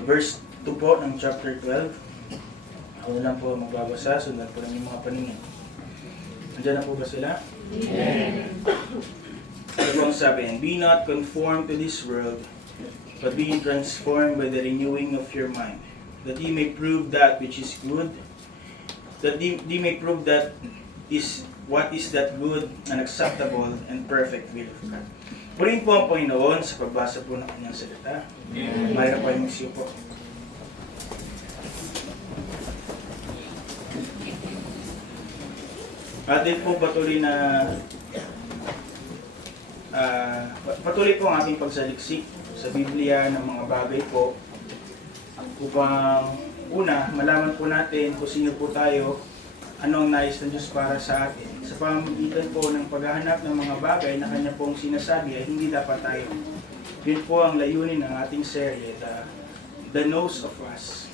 Sa verse 2 po ng chapter 12, ako na lang po magbabasa, sundan po lang yung mga paningin. Nandiyan na po ba sila? Amen. Ito po ang sabi, and be not conformed to this world, but be transformed by the renewing of your mind, that ye may prove that which is good, that ye may prove that is what is that good and acceptable and perfect will of God. Purihin po ang Panginoon sa pagbasa po ng kanyang salita. Mayroon pa yung magsiyo po. Atin po patuloy po ang ating pagsaliksik sa Biblia ng mga bagay po upang una, malaman po natin kung sino po tayo, ano ang nais ng Diyos para sa atin. Sa pamamagitan po ng paghahanap ng mga bagay na Kanya pong sinasabi ay hindi dapat tayo. Yun po ang layunin ng ating serye, The Knows of Us.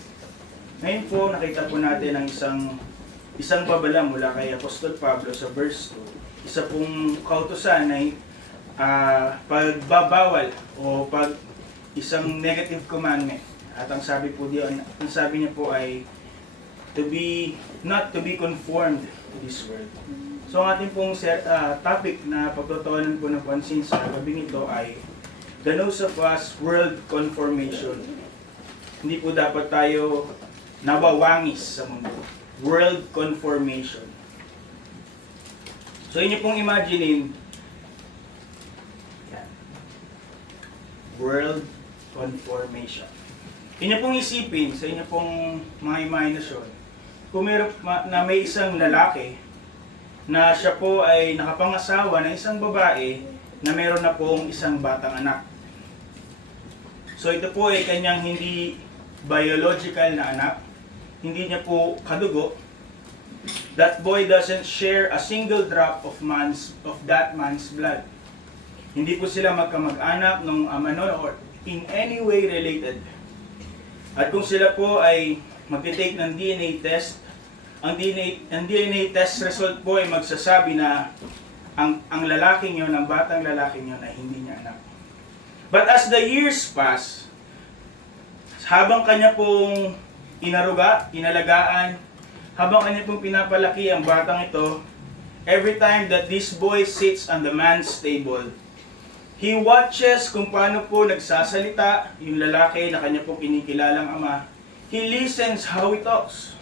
Ngayon po, nakita po natin ang isang babala mula kay Apostol Pablo sa verse 2. Isa pong kautusan na pagbabawal o isang negative commandment. At ang sabi niya po ay not to be conformed to this world. So ang ating pong topic na pagtutuunan po ng pansin sa gabing ito ay The Knows of Us, World Conformation. Hindi po dapat tayo nawawangis sa mundo. World Conformation. So inyo pong imaginein, World Conformation. Inyo pong isipin sa inyo pong mga imahinasyon, kung may isang lalaki na siya po ay nakapangasawa ng isang babae na meron na pong isang batang anak. So ito po ay kanyang hindi biological na anak, hindi niya po kadugo. That boy doesn't share a single drop of that man's blood. Hindi po sila magkamag-anak ng ama nun or in any way related. At kung sila po ay magte-take ng DNA test, ang DNA test result po ay magsasabi na ang lalaking yun, ang batang lalaking yun ay hindi niya anak. But as the years pass, habang kanya pong inalagaan, habang kanya pong pinapalaki ang batang ito, every time that this boy sits on the man's table, he watches kung paano po nagsasalita yung lalaki na kanya pong kinikilalang ama. He listens how he talks.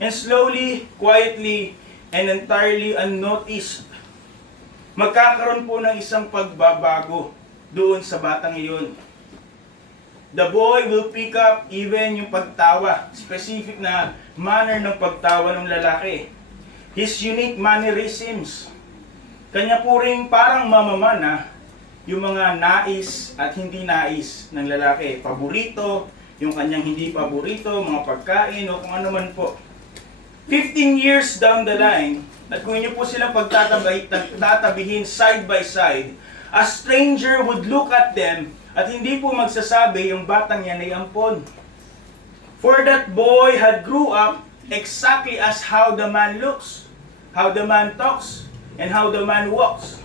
And slowly, quietly, and entirely unnoticed, magkakaroon po ng isang pagbabago doon sa batang iyon. The boy will pick up even yung pagtawa, specific na manner ng pagtawa ng lalaki. His unique mannerisms. Kanya po rin parang mamamana yung mga nais at hindi nais ng lalaki. Paborito, yung kanyang hindi paborito, mga pagkain o kung ano man po. 15 years down the line, at kung inyo po silang tatabihin side by side, a stranger would look at them at hindi po magsasabi yung batang yan ay ampon. For that boy had grew up exactly as how the man looks, how the man talks, and how the man walks.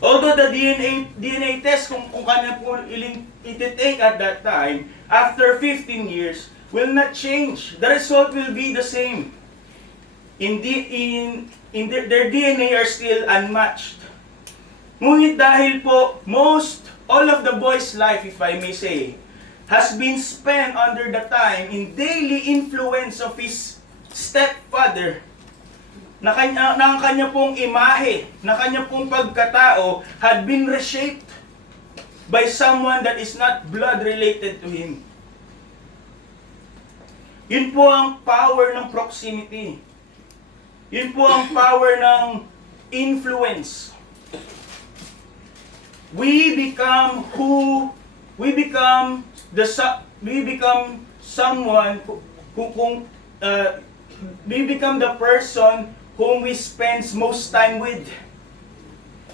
Although the DNA test kung kanya po iti-take at that time, after 15 years, will not change. The result will be the same. Their DNA are still unmatched. Ngunit dahil po, all of the boy's life, if I may say, has been spent under the time in daily influence of his stepfather, na ang kanya pong imahe, na kanya pong pagkatao had been reshaped by someone that is not blood related to him. Yun po ang power ng proximity. Yun po ang power ng influence. We become the person whom we spend most time with.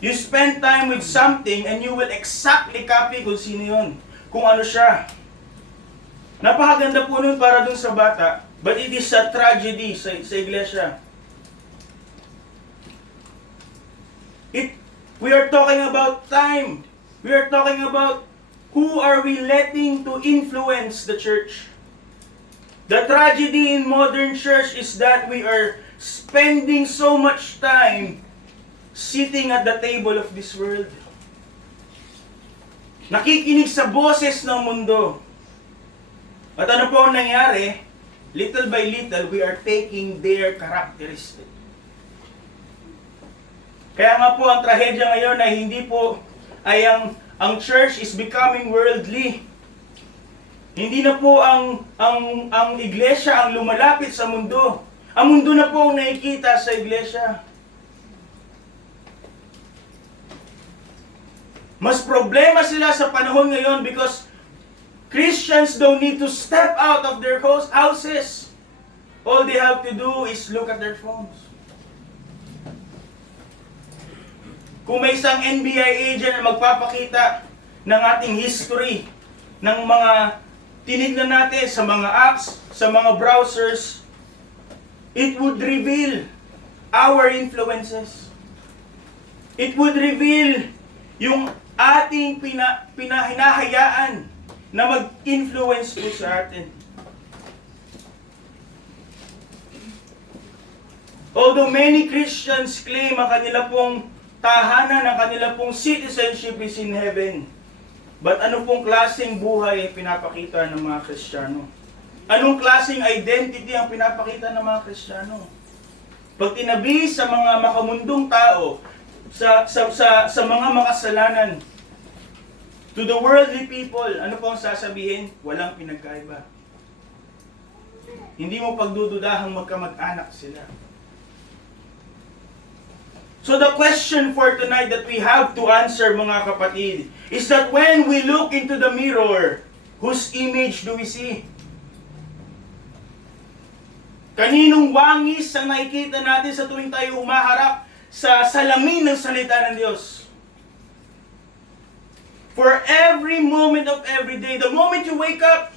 You spend time with something and you will exactly copy kung sino yun, kung ano siya. Napakaganda po nun para dun sa bata, but it is a tragedy sa iglesia. We are talking about time. We are talking about Who are we letting to influence the church? The tragedy in modern church is that we are spending so much time sitting at the table of this world. Nakikinig sa boses ng mundo. At ano po ang nangyari? Little by little, we are taking their characteristic. Kaya nga po ang trahedya ngayon ay hindi po ay ang church is becoming worldly. Hindi na po ang iglesia ang lumalapit sa mundo. Ang mundo na po ang nakikita sa iglesia. Mas problema sila sa panahon ngayon because Christians don't need to step out of their houses. All they have to do is look at their phones. Kung may isang NBI agent na magpapakita ng ating history, ng mga tinignan natin sa mga apps, sa mga browsers, it would reveal our influences. It would reveal yung ating pinahinahayaan na mag-influence po sa atin. Although many Christians claim ang kanila pong tahanan, ang kanila pong citizenship is in heaven, but ano pong klaseng buhay ang pinapakita ng mga Kristiyano? Anong klaseng identity ang pinapakita ng mga Kristiyano? Pag tinabi sa mga makamundong tao, sa mga makasalanan, to the worldly people, ano po ang sasabihin? Walang pinagkaiba. Hindi mo pagdududahang magkamag-anak sila. So the question for tonight that we have to answer, mga kapatid, is that when we look into the mirror, whose image do we see? Kaninong wangis ang nakikita natin sa tuwing tayo humaharap sa salamin ng salita ng Diyos? For every moment of every day, the moment you wake up,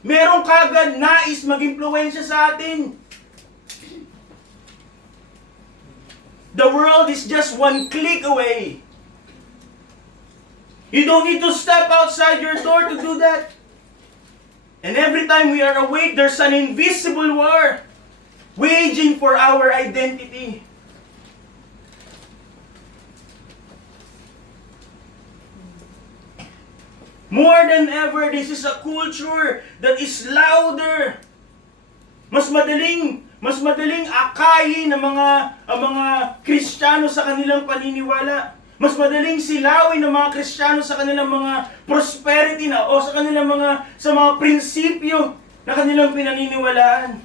meron kagad nais mag-impluwensya sa atin. The world is just one click away. You don't need to step outside your door to do that. And every time we are awake, there's an invisible war waging for our identity. More than ever, this is a culture that is louder. Mas madaling akayin ang mga Kristiyano sa kanilang paniniwala. Mas madaling silawin ng mga Kristiyano sa kanilang mga prosperity na o sa kanilang sa mga prinsipyo na kanilang pinaniniwalaan.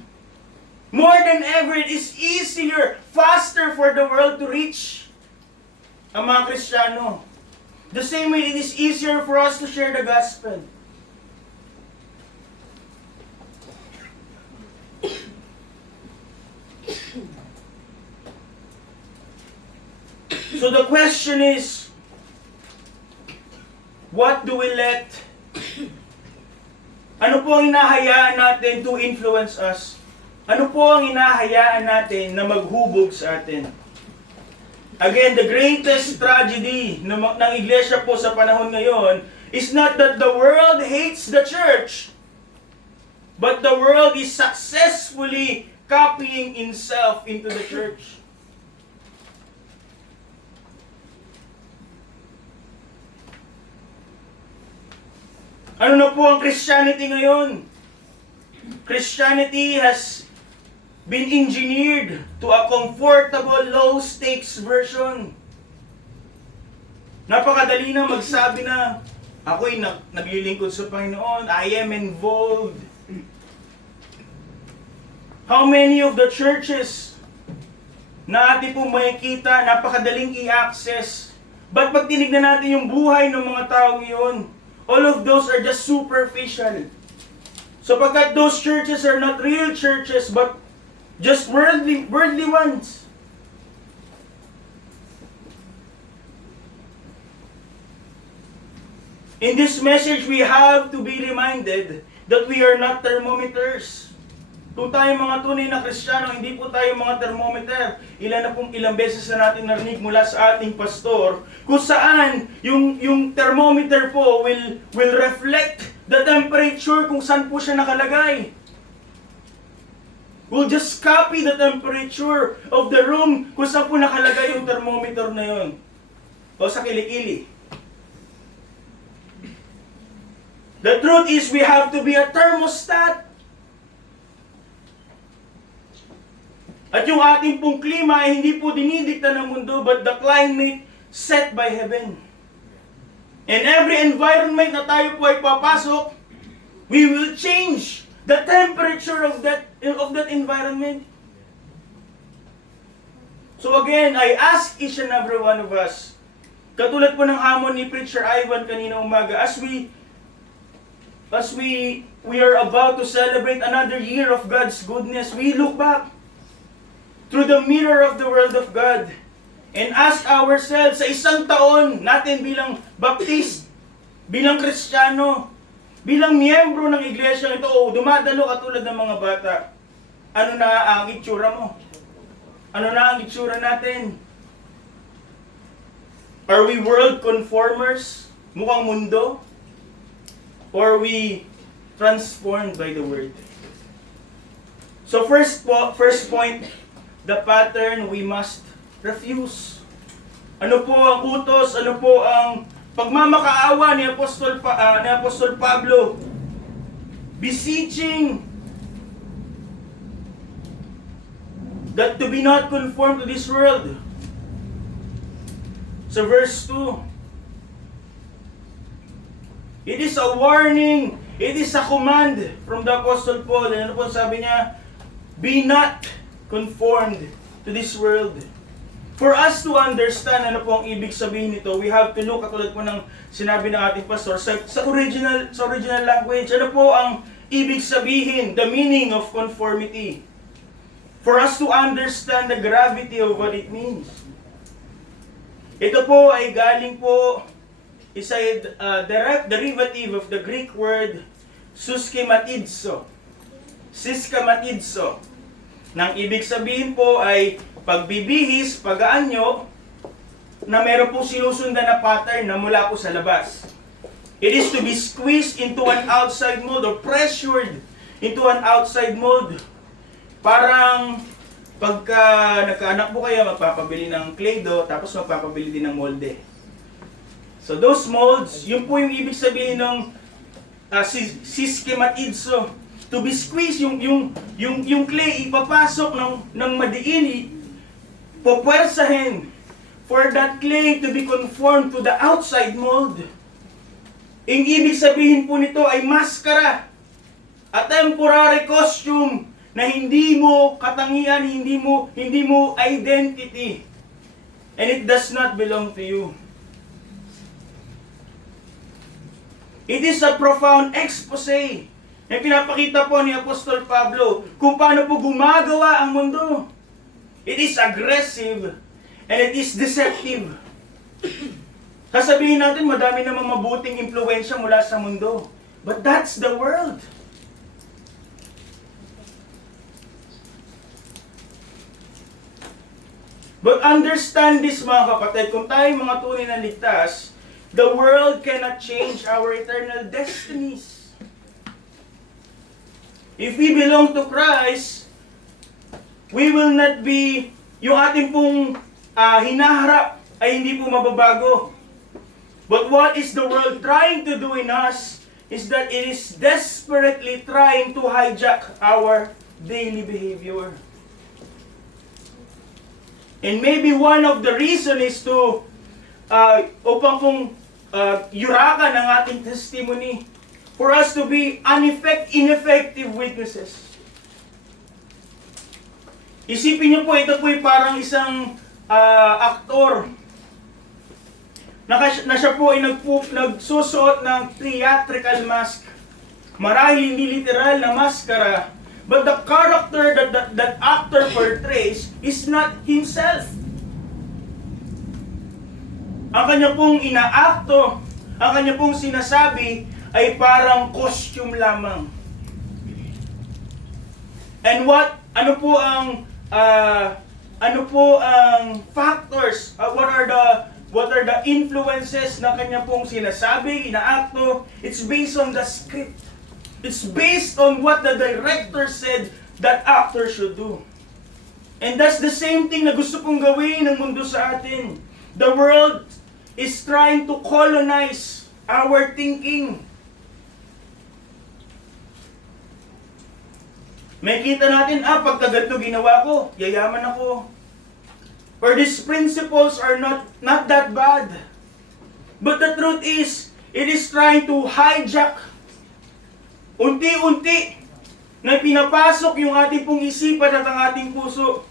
More than ever, it is easier, faster for the world to reach ang mga Kristiyano. The same way, it is easier for us to share the gospel. So the question is, what do we let? Ano po ang hinahayaan natin to influence us? Ano po ang hinahayaan natin na maghubog sa atin? Again, the greatest tragedy ng iglesia po sa panahon ngayon is not that the world hates the church, but the world is successfully copying itself into the church. Ano na po ang Christianity ngayon? Christianity has been engineered to a comfortable, low-stakes version. Napakadali na magsabi na, ako'y naglilingkod sa Panginoon, I am involved. How many of the churches na ating pong makikita, napakadaling i-access. But pag tinignan natin yung buhay ng mga tao ngayon, all of those are just superficial. So pagkat those churches are not real churches, but just worldly ones. In this message, we have to be reminded that we are not thermometers. Kung tayo mga tunay na Kristiyano, hindi po tayo mga thermometer. Ilang beses na natin narinig mula sa ating pastor, kung saan yung thermometer po will reflect the temperature kung saan po siya nakalagay. We'll just copy the temperature of the room kung saan po nakalagay yung thermometer na yun. O sa kilikili. The truth is, we have to be a thermostat. At yung ating pong klima ay hindi po dinidikta ng mundo, but the climate set by heaven. In every environment na tayo po ay papasok, we will change the temperature of that environment. So again, I ask each and every one of us, katulad po ng hamon ni Preacher Ivan kanina umaga, as we are about to celebrate another year of God's goodness, we look back through the mirror of the Word of God and ask ourselves, sa isang taon natin bilang Baptist, bilang Kristiyano, bilang miyembro ng iglesia ito, o dumadalo katulad ng mga bata, ano na ang itsura mo? Ano na ang itsura natin? Are we world conformers? Mukhang mundo? Or are we transformed by the Word? So first point, the pattern we must refuse. Ano po ang utos? Ano po ang pagmamakaawa ni Apostol Pablo? Beseeching that to be not conformed to this world. Sa verse 2, it is a warning, it is a command from the Apostle Paul. Ano po sabi niya? Be not conformed to this world. For us to understand ano po ang ibig sabihin nito, we have to look, katulad po ng sinabi ng ating pastor, sa original language, ano po ang ibig sabihin, the meaning of conformity. For us to understand the gravity of what it means. Ito po ay galing po, is a derivative of the Greek word suskematidzo. Siskematidzo. Nang ibig sabihin po ay pagbibihis, pag-aanyo, na meron po sinusundan na pattern na mula po sa labas. It is to be squeezed into an outside mold or pressured into an outside mold. Parang pagka nagkaanak po kayo, magpapabili ng clay dough, tapos magpapabili din ng molde. So those molds, yun po yung ibig sabihin ng siskematidzo. To be squeezed, yung clay ipapasok ng madiin, popwersahin for that clay to be conformed to the outside mold. Ang ibig sabihin po nito ay maskara, a temporary costume na hindi mo katangian, hindi mo identity, and it does not belong to you. It is a profound expose na pinapakita po ni Apostol Pablo kung paano po gumagawa ang mundo. It is aggressive and it is deceptive. Sasabihin natin, madami namang mabuting impluwensya mula sa mundo. But that's the world. But understand this, mga kapatid, kung tayo mga tunay na ligtas, the world cannot change our eternal destinies. If we belong to Christ, we will not be, yung ating pong hinaharap ay hindi po mababago. But what is the world trying to do in us is that it is desperately trying to hijack our daily behavior. And maybe one of the reason is to, upang pong yurakan ang ating testimony, for us to be ineffective witnesses. Isipin niyo po, ito po ay parang isang aktor na siya po ay nagsusuot ng theatrical mask. Marahil hindi literal na maskara, but the character that actor portrays is not himself. Ang kanya pong inaakto, ang kanya pong sinasabi ay parang costume lamang. And ano po ang factors, what are the influences na kanya pong sinasabi, inaakto? It's based on the script. It's based on what the director said that actor should do. And that's the same thing na gusto pong gawin ng mundo sa atin. The world is trying to colonize our thinking. May kita natin, pagka ganito ginawa ko, yayaman ako. Or these principles are not that bad. But the truth is, it is trying to hijack unti-unti na pinapasok yung ating pong isipan at ang ating puso.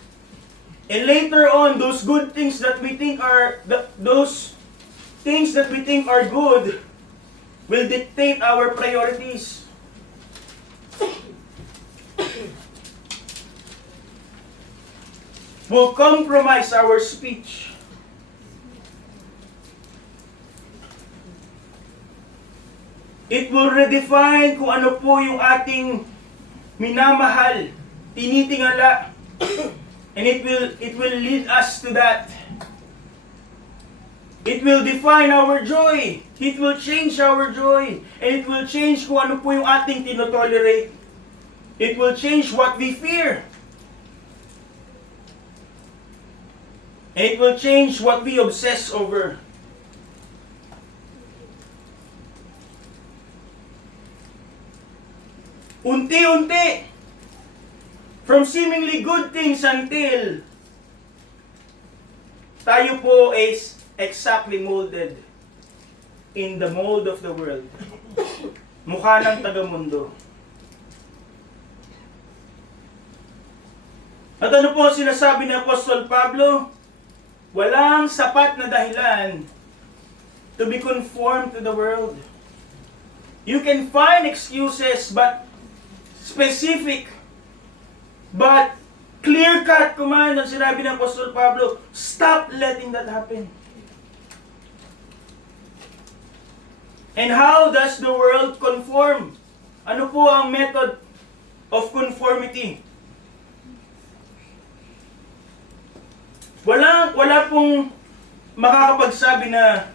And later on, those good things that we think are, those things that we think are good will dictate our priorities. Will compromise our speech. It will redefine kung ano po yung ating minamahal, tinitingala. And it will lead us to that. It will define our joy. It will change our joy. And it will change kung ano po yung ating tinotolerate. It will change what we fear. And it will change what we obsess over. Unti-unti, from seemingly good things until tayo po is exactly molded in the mold of the world. Mukha ng tagamundo. At ano po sinasabi ni Apostol Pablo? Walang sapat na dahilan to be conformed to the world. You can find excuses, but specific, but clear-cut command ang sinabi ng Apostol Pablo, stop letting that happen. And how does the world conform? Ano po ang method of conformity? Wala pong makakapagsabi na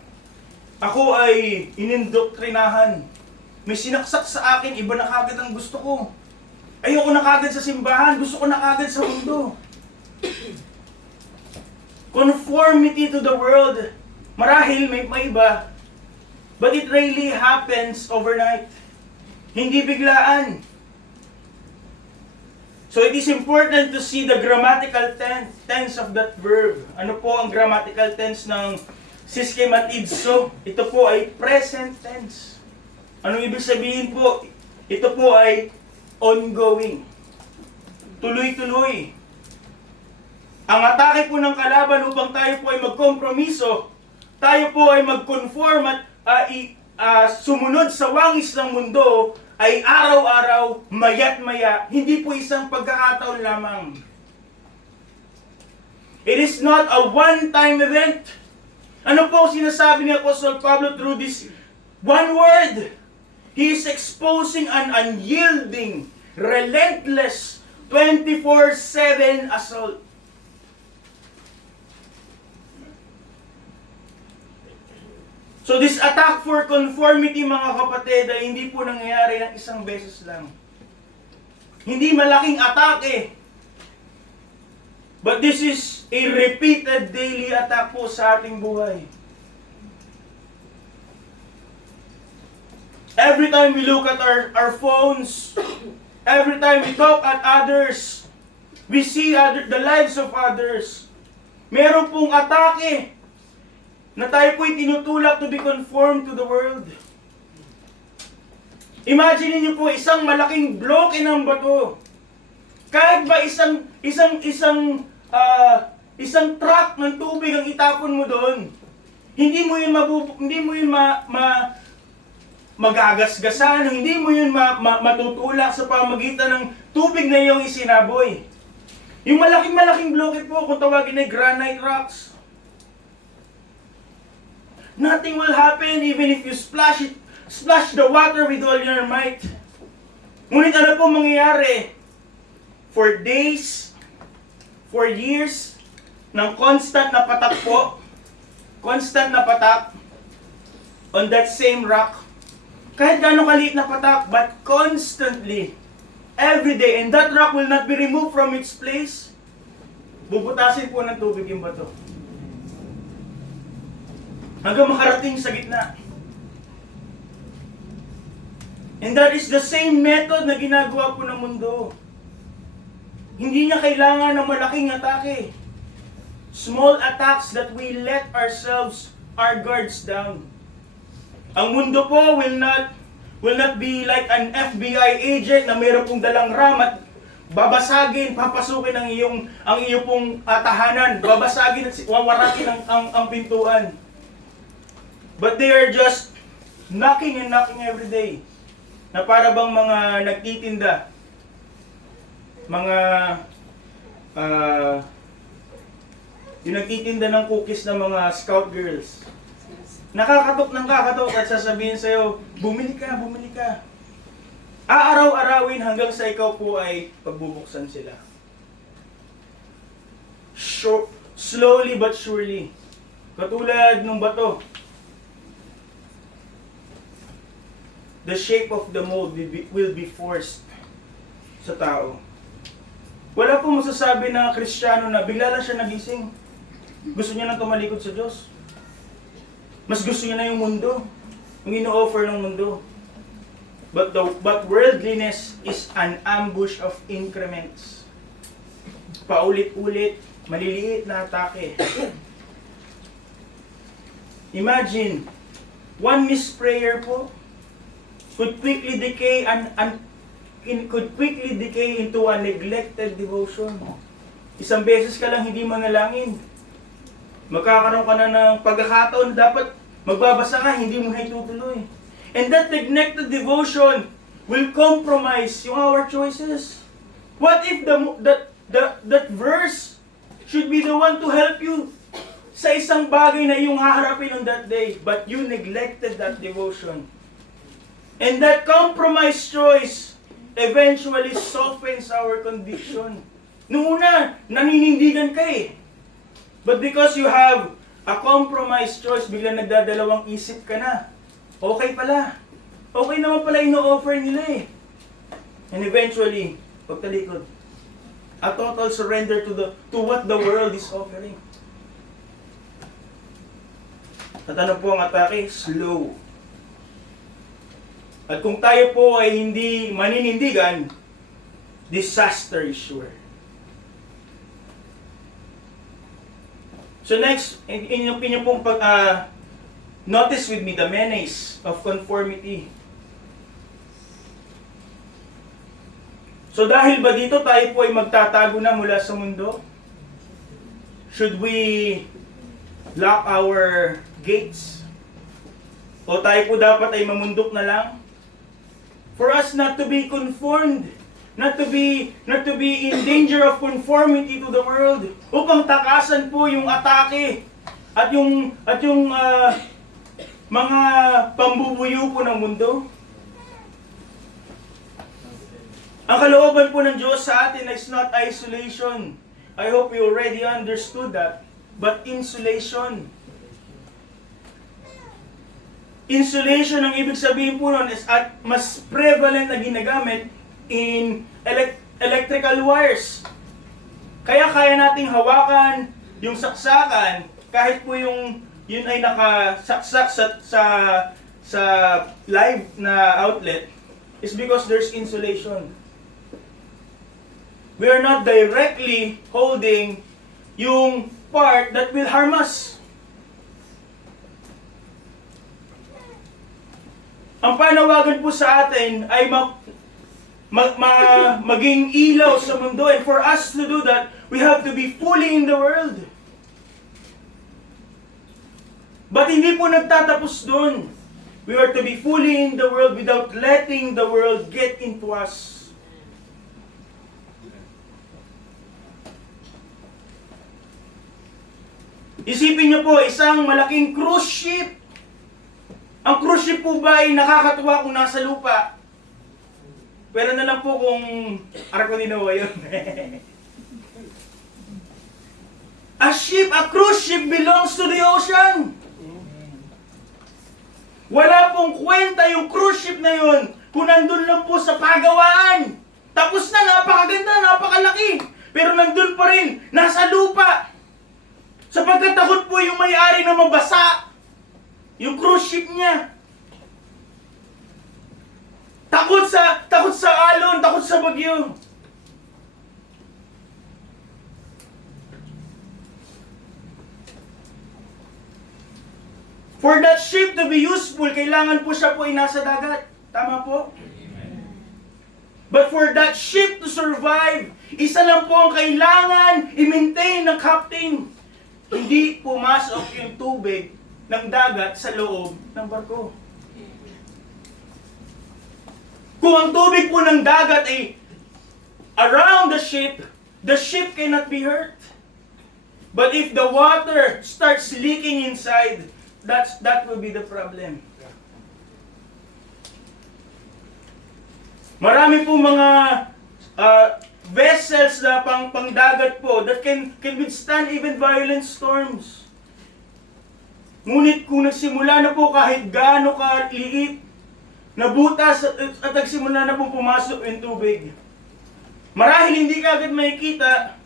ako ay inindoktrinahan. May sinaksak sa akin, iba na kagad ang gusto ko. Ayoko na kagad sa simbahan, gusto ko na kagad sa mundo. Conformity to the world, marahil may iba, but it really happens overnight. Hindi biglaan. So it is important to see the grammatical tense of that verb. Ano po ang grammatical tense ng siskematidzo? Ito po ay present tense. Anong ibig sabihin po? Ito po ay ongoing. Tuloy-tuloy. Ang atake po ng kalaban upang tayo po ay magkompromiso, tayo po ay mag-conform at sumunod sa wangis ng mundo, ay araw-araw, maya't-maya, hindi po isang pagkakataon lamang. It is not a one-time event. Ano po sinasabi ni Apostle Pablo through this one word? He is exposing an unyielding, relentless, 24/7 assault. So this attack for conformity, mga kapatid, ay hindi po nangyayari ng isang beses lang. Hindi malaking atake. But this is a repeated daily attack po sa ating buhay. Every time we look at our phones, every time we talk at others, we see the lives of others. Meron pong atake na tayo po'y tinutulak to be conformed to the world. Imagine niyo po isang malaking bloke ng bato. Kahit ba isang truck ng tubig ang itapon mo doon, hindi mo yun magagasgasan, hindi mo yun matutulak sa pamagitan ng tubig na iyong isinaboy. Yung malaking bloke po, kung tawagin ay granite rocks, nothing will happen even if you splash the water with all your might. Ngunit ano po mangyayari? for days, for years, ng constant na patak po, constant na patak on that same rock. Kahit gaano kaliit na patak, but constantly, every day, and that rock will not be removed from its place, bubutasin po ng tubig yung bato. Hanggang makarating sa gitna. And that is the same method na ginagawa po ng mundo. Hindi niya kailangan ng malaking atake. Small attacks that we let ourselves, our guards down. Ang mundo po will not be like an FBI agent na mayroon pong dalang ram at babasagin, papasukin ang iyong pong tahanan, babasagin at wawarakin ang pintuan. But they are just knocking and knocking every day. Na para bang mga nagtitinda, mga yung nagtitinda ng cookies ng mga scout girls. Nakakatok ng kakatok at sasabihin sa'yo, bumili ka, bumili ka. Aaraw-arawin hanggang sa ikaw po ay pagbubuksan sila. Slowly but surely. Katulad ng bato. The shape of the mold will be forced sa tao. Wala pong masasabi na Kristiyano na bigla lang siya nagising. Gusto niya nang tumalikod sa Diyos. Mas gusto niya na yung mundo, yung ino-offer ng mundo. But worldliness is an ambush of increments. Paulit-ulit, maliliit na atake. Imagine, one missed prayer po could quickly decay into a neglected devotion. Isang beses ka lang hindi manalangin. Magkakaroon ka na ng pagkakataon dapat magbabasa ka, hindi mo na itutuloy. And that neglected devotion will compromise our choices. What if that verse should be the one to help you sa isang bagay na iyong haharapin on that day, but you neglected that devotion? And that compromised choice eventually softens our conviction. Noong una, naninindigan ka eh. But because you have a compromised choice, biglang nagdadalawang isip ka na. Okay pala. Okay naman pala ino-offer nila eh. And eventually, pagtalikod, a total surrender to what the world is offering. At ano po ang atake? Slow. At kung tayo po ay hindi maninindigan, disaster is sure. So next, inyo pong notice with me the menace of conformity. So dahil ba dito tayo po ay magtatago na mula sa mundo? Should we lock our gates? O tayo po dapat ay mamundok na lang? For us not to be conformed, not to be in danger of conformity to the world, upang takasan po yung atake at yung mga pambubuyo po ng mundo. Ang kalooban po ng Diyos sa atin is not isolation. I hope you already understood that. But insulation. Insulation, ang ibig sabihin po nun is at mas prevalent na ginagamit in electrical wires. Kaya kaya nating hawakan yung saksakan kahit po yun ay nakasaksak sa live na outlet is because there's insulation. We are not directly holding yung part that will harm us. Ang panawagan po sa atin ay maging ilaw sa mundo. And for us to do that, we have to be fully in the world. But hindi po nagtatapos doon. We are to be fully in the world without letting the world get into us. Isipin niyo po, isang malaking cruise ship. Ang cruise ship po ba ay nakakatuwa kung nasa lupa? Pero na lang po kung Arko ni Noah yun. A cruise ship belongs to the ocean. Wala pong kwenta yung cruise ship na yun kung nandun lang po sa pagawaan. Tapos na, napakaganda, napakalaki. Pero nandun pa rin, nasa lupa. Sapagkat takot po yung may-ari na mabasa yung cruise ship niya. Takot sa alon, takot sa bagyo. For that ship to be useful, kailangan po siya po ay nasa dagat. Tama po? But for that ship to survive, isa lang po ang kailangan i-maintain ng captain. Hindi pumasok yung tubig ng dagat sa loob ng barko. Kung ang tubig po ng dagat ay around the ship cannot be hurt. But if the water starts leaking inside, that will be the problem. Marami po mga vessels na pangdagat po that can withstand even violent storms. Ngunit kung nagsimula na po kahit gaano kaliit, nabutas at nagsimula na po pumasok yung tubig, marahil hindi ka agad makikita,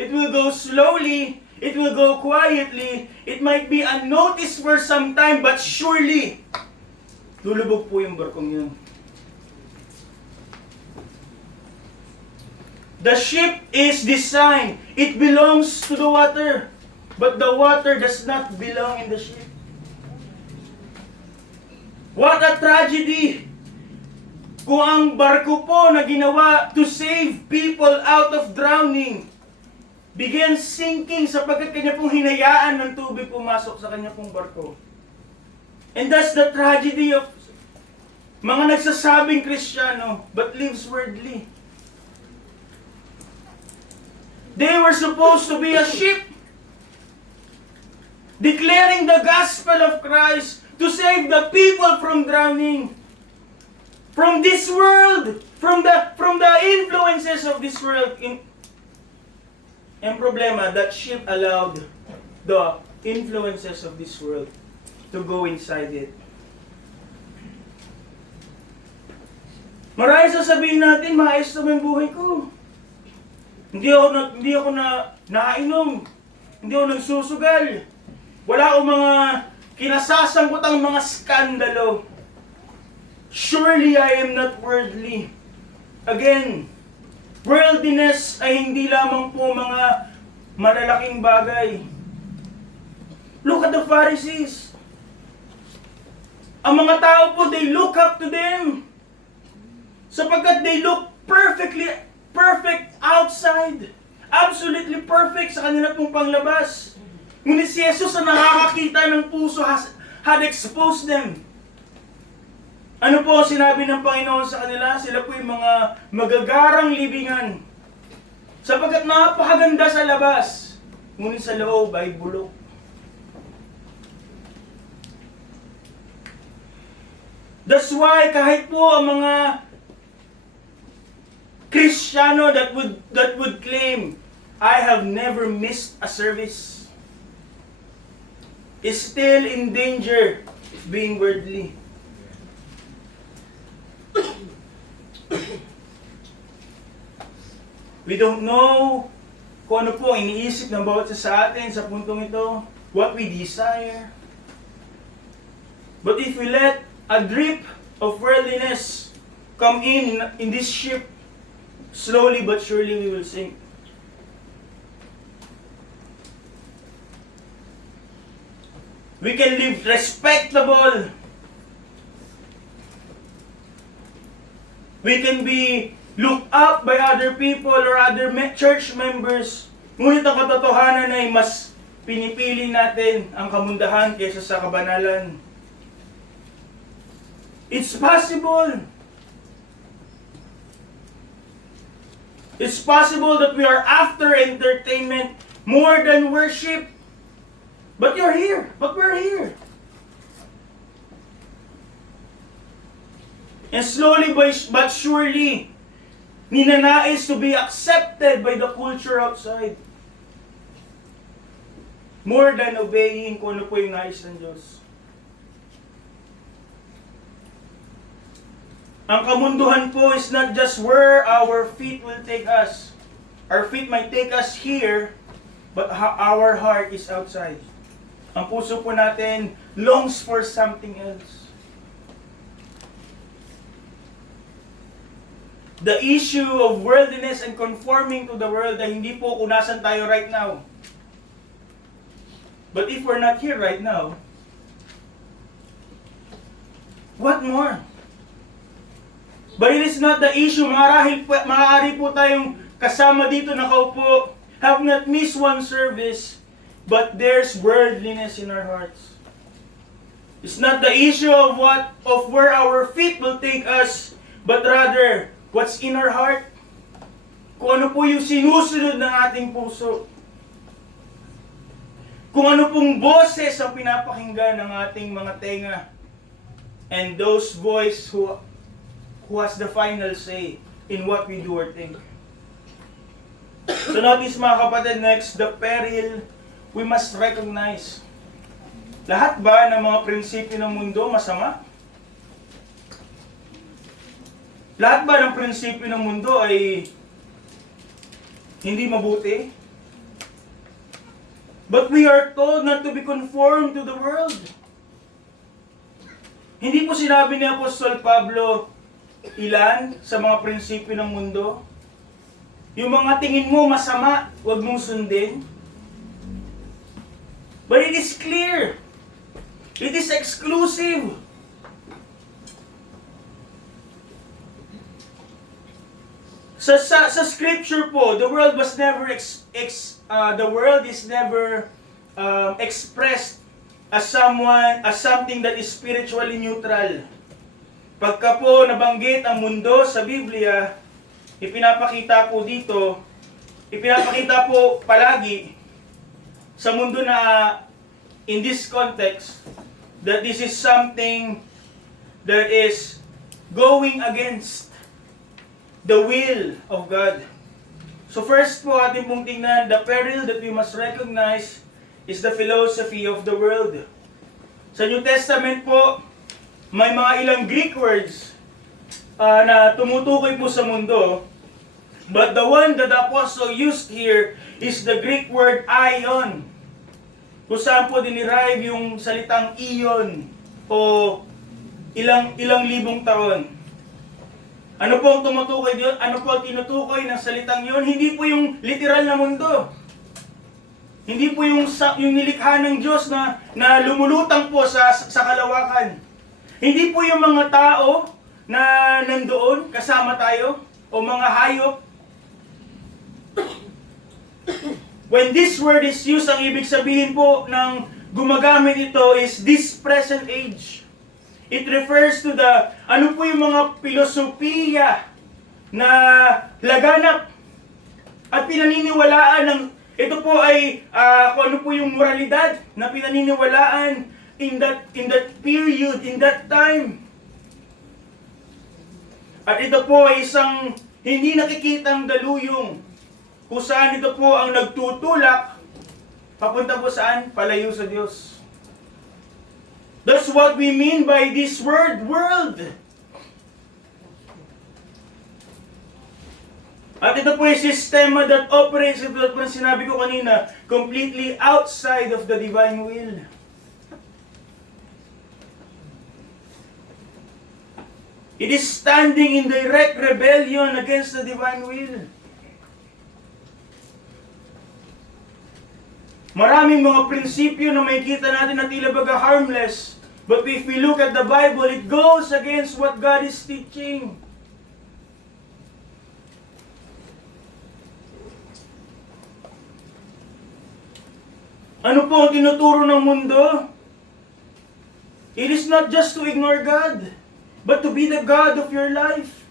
it will go slowly, it will go quietly, it might be unnoticed for some time, but surely, lulubog po yung barkong yun. The ship is designed, it belongs to the water, but the water does not belong in the ship. What a tragedy! Kung ang barko po na ginawa to save people out of drowning began sinking sapagkat kanya pong hinayaan ng tubig pumasok sa kanya pong barko. And that's the tragedy of mga nagsasabing Kristiyano but lives worldly. They were supposed to be a ship declaring the gospel of Christ to save the people from drowning, from this world, from the influences of this world. And problema, that ship allowed the influences of this world to go inside it. Marahil sasabihin natin, maayos naman yung buhay ko. Hindi ako nainom. Hindi ako nagsusugal. Wala akong mga kinasasangkutang mga skandalo. Surely I am not worldly. Again, worldliness ay hindi lamang po mga malalaking bagay. Look at the Pharisees. Ang mga tao po, they look up to them. Sapagkat they look perfect outside. Absolutely perfect sa kanila pong panglabas. Ngunit si Jesus na nakakakita ng puso had exposed them. Ano po sinabi ng Panginoon sa kanila? Sila po yung mga magagarang libingan. Sapagkat napakaganda sa labas, ngunit sa loob ay bulok. That's why kahit po ang mga Kristiyano that would claim, I have never missed a service, is still in danger of being worldly. We don't know kung ano po ang iniisip ng bawat isa sa atin sa puntong ito, what we desire. But if we let a drip of worldliness come in this ship, slowly but surely we will sink. We can live respectable. We can be looked up by other people or other church members. Ngunit ang katotohanan ay mas pinipili natin ang kamundahan kaysa sa kabanalan. It's possible. It's possible that we are after entertainment more than worship. But you're here. But we're here. And slowly but surely, Ninanais to be accepted by the culture outside. More than obeying kung ano po yung nais ng Diyos. Ang kamunduhan po is not just where our feet will take us. Our feet might take us here, but our heart is outside. Ang puso po natin longs for something else. The issue of worldliness and conforming to the world ay hindi po kung nasan tayo right now. But if we're not here right now, what more? But it is not the issue. Maaari po tayong kasama dito nakaupo, have not missed one service, but there's worldliness in our hearts. It's not the issue of where our feet will take us, but rather what's in our heart. Kung ano po yung sinusunod ng ating puso. Kung ano pong boses ang pinapakinggan ng ating mga tenga. And those voice who has the final say in what we do or think. So notice mga kapatid, next, the peril we must recognize. Lahat ba ng mga prinsipyo ng mundo masama? Lahat ba ng prinsipyo ng mundo ay hindi mabuti? But we are told not to be conformed to the world. Hindi po sinabi ni Apostol Pablo ilan sa mga prinsipyo ng mundo. Yung mga tingin mo masama, huwag mong sundin. But it is clear. It is exclusive. Sa scripture po, the world was never expressed as something that is spiritually neutral. Pagka po nabanggit ang mundo sa Biblia, ipinapakita po palagi sa mundo na in this context that this is something that is going against the will of God. So first po ating pong tingnan, the peril that we must recognize is the philosophy of the world. Sa New Testament po, may mga ilang Greek words na tumutukoy po sa mundo. But the one that the apostle used here is the Greek word aion. Kung saan po dinerive yung salitang iyon o ilang libong taon. Ano po ang tumutukoy doon? Ano po ang tinutukoy ng salitang yon? Hindi po yung literal na mundo. Hindi po yung nilikha ng Diyos na lumulutang po sa kalawakan. Hindi po yung mga tao na nandoon kasama tayo o mga hayop. When this word is used, ang ibig sabihin po ng gumagamit ito is this present age. It refers to ano po yung mga filosofiya na laganap at pinaniniwalaan ng, ito po ay kung ano po yung moralidad na pinaniniwalaan in that period, in that time. At ito po ay isang hindi nakikitang daluyong kung saan ito po ang nagtutulak papunta po saan? Palayo sa Diyos. That's what we mean by this word, world. At ito po yung sistema that operates, ito po yung sinabi ko kanina, completely outside of the divine will. It is standing in direct rebellion against the divine will. Maraming mga prinsipyo na makikita natin na tila baga harmless. But if we look at the Bible, it goes against what God is teaching. Ano po ang tinuturo ng mundo? It is not just to ignore God, but to be the God of your life.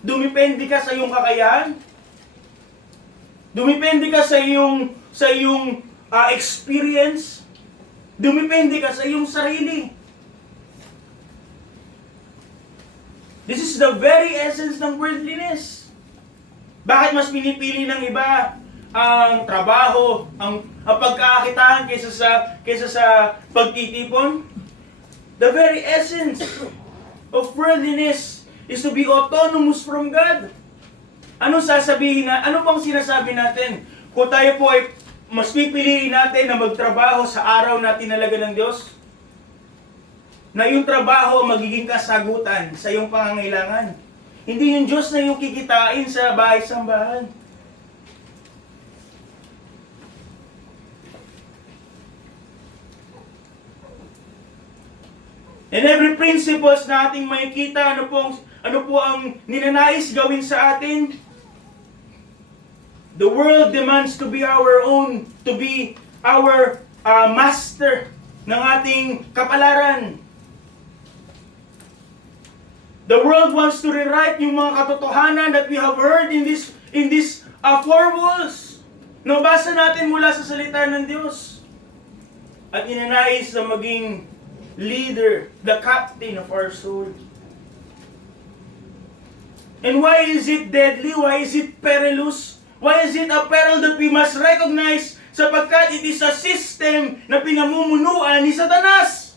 Dumipende ka sa iyong kakayahan. Dumipende ka sa iyong experience. Dumipende ka sa iyong sarili. This is the very essence ng worldliness. Bakit mas pinipili ng iba ang trabaho, ang pagkakakitaan kaysa sa pagtitipon? The very essence of worldliness is to be autonomous from God. Ano sasabihin na, ano bang sinasabi natin? Kung tayo po ay mas pipiliin natin na magtrabaho sa araw na tinalaga ng Diyos, na yung trabaho magiging kasagutan sa iyong pangangailangan. Hindi yung Diyos na yung kikitain sa bahay-sambahan. And every principles na ating makikita, ano po ang ninanais gawin sa atin? The world demands to be our own, to be our master ng ating kapalaran. The world wants to rewrite yung mga katotohanan that we have heard in this four walls. Nabasa natin mula sa salita ng Diyos. At ninanais na maging leader, the captain of our soul. And why is it deadly? Why is it perilous? Why is it a peril that we must recognize? Sapagkat it is a system na pinamumunuan ni Satanas.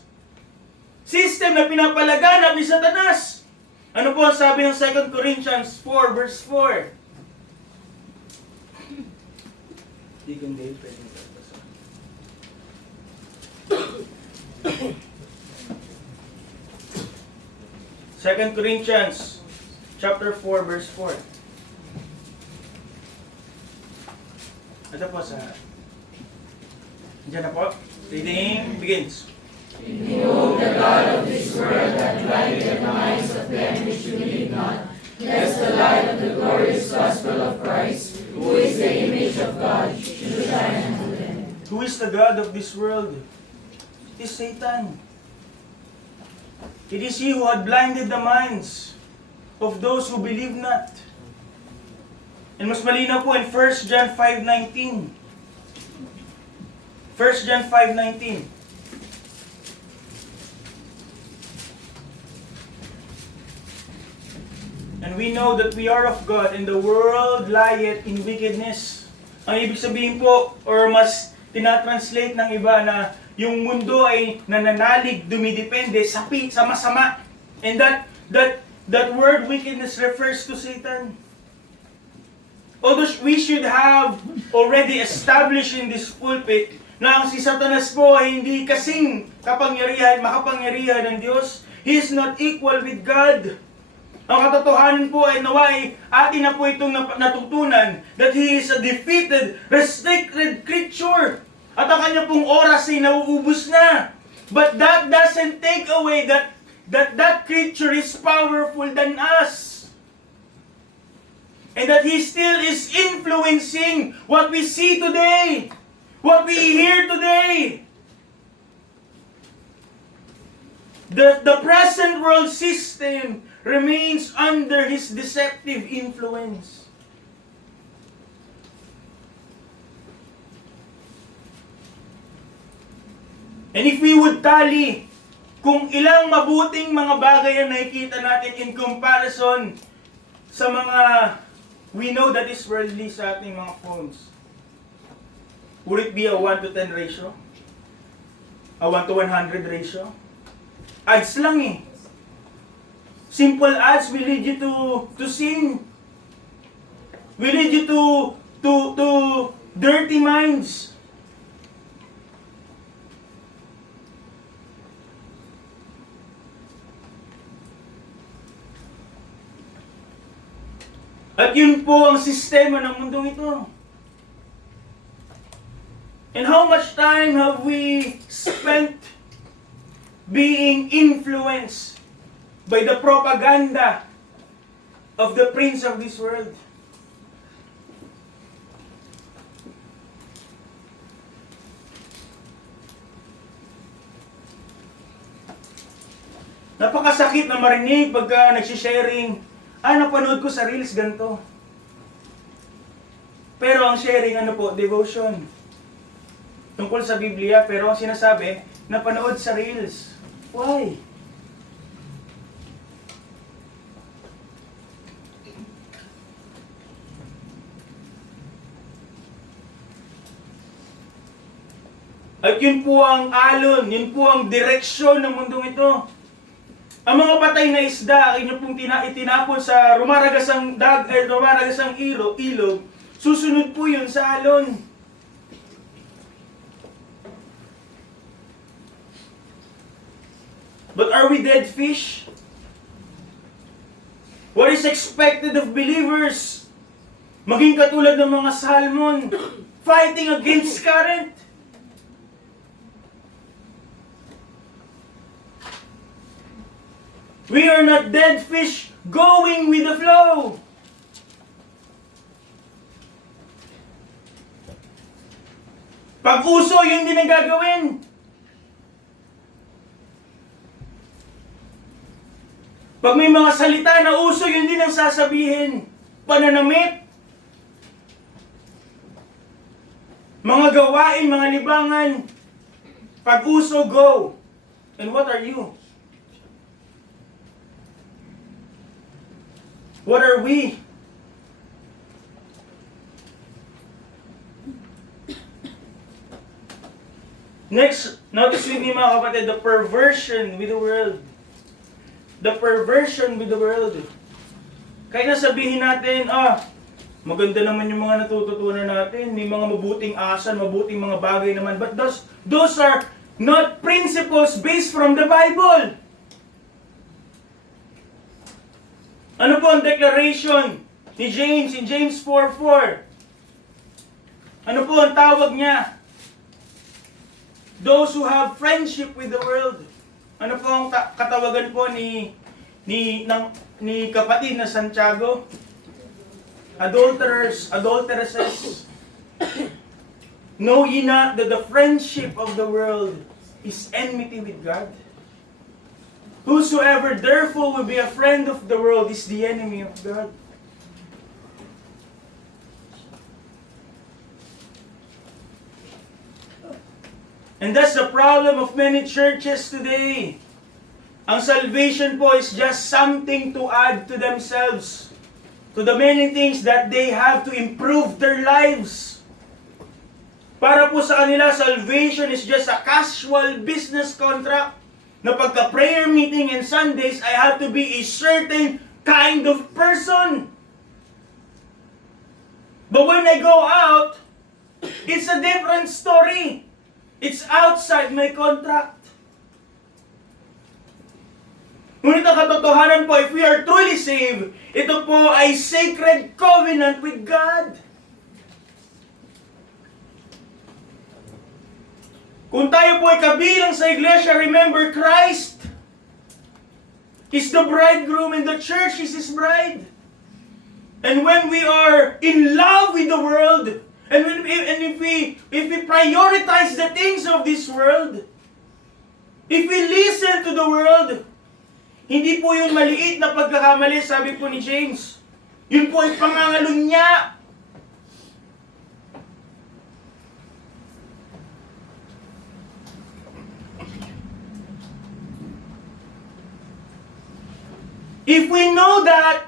System na pinapalaganap ni Satanas. Ano po ang sabi ng 2 Corinthians 4 verse 4? Deacon Dale, pwede mo tayo. 2 Corinthians chapter 4 verse 4. Ito po sa... Diyan na po. Reading begins. Behold, the God of this world hath blinded the minds of them which believe not, lest the light of the glorious gospel of Christ, who is the image of God, should shine unto them. Who is the God of this world? It is Satan. It is he who had blinded the minds of those who believe not. And mas malinaw po in 1 John 5:19. 1 John 5:19. And we know that we are of God, and the world lieth in wickedness. Ang ibig sabihin po, or mas tinatranslate ng iba na yung mundo ay nananalig, dumidepende sa masama. And that word wickedness refers to Satan. Although we should have already established in this pulpit na ang si Satanas po ay hindi kasing makapangyarihan ng Diyos. He is not equal with God. Ang katotohanan po ay naway atin na po itong natutunan that he is a defeated, restricted creature. At ang kanya pong oras ay nauubos na. But that doesn't take away that creature is powerful than us. And that he still is influencing what we see today, what we hear today. The present world system remains under his deceptive influence. And if we would tally kung ilang mabuting mga bagay ang nakikita natin in comparison sa mga we know that is worldly sa ating mga phones, would it be a 1 to 10 ratio? A 1 to 100 ratio? Ads lang eh. Simple ads will lead you to sin. Will lead you to dirty minds. At yun po ang sistema ng mundong ito. And how much time have we spent being influenced by the propaganda of the prince of this world? Napakasakit na marinig pagka nagsisharing, napanood ko sa reels ganito. Pero ang sharing, devotion. Tungkol sa Biblia, pero ang sinasabi, napanood sa reels. Why? At yun po ang alon, yun po ang direksyon ng mundong ito. Ang mga patay na isda, inyo pong itinapon sa rumaragasang ilog, susunod po yun sa alon. But are we dead fish? What is expected of believers? Maging katulad ng mga salmon, fighting against current. We are not dead fish going with the flow. Pag uso, yun din ang gagawin. Pag may mga salita na uso, yun din ang sasabihin. Pananamit. Mga gawain, mga libangan. Pag uso, go. And what are you? What are we? Next, notice with me mga kapatid, the perversion with the world. The perversion with the world. Kaya sabihin natin, maganda naman yung mga natututunan natin. May mga mabuting asan, mabuting mga bagay naman. But those are not principles based from the Bible. Ano po ang declaration ni James in James 4:4? Ano po ang tawag niya? Those who have friendship with the world. Ano po ang katawagan po ni kapatid na Santiago? Adulterers, adulteresses. Know ye not that the friendship of the world is enmity with God? Whosoever therefore will be a friend of the world is the enemy of God. And that's the problem of many churches today. Ang salvation po is just something to add to themselves, to the many things that they have to improve their lives. Para po sa kanila, salvation is just a casual business contract na pagka prayer meeting and Sundays, I have to be a certain kind of person. But when I go out, it's a different story. It's outside my contract. Ngunit ang katotohanan po, if we are truly saved, ito po ay sacred covenant with God. Kung tayo po ay kabilang sa iglesia, remember Christ is the bridegroom and the church is His bride. And when we are in love with the world, if we prioritize the things of this world, if we listen to the world, hindi po yun maliit na pagkakamali, sabi po ni James. Yun po ay pangangalunya. If we know that,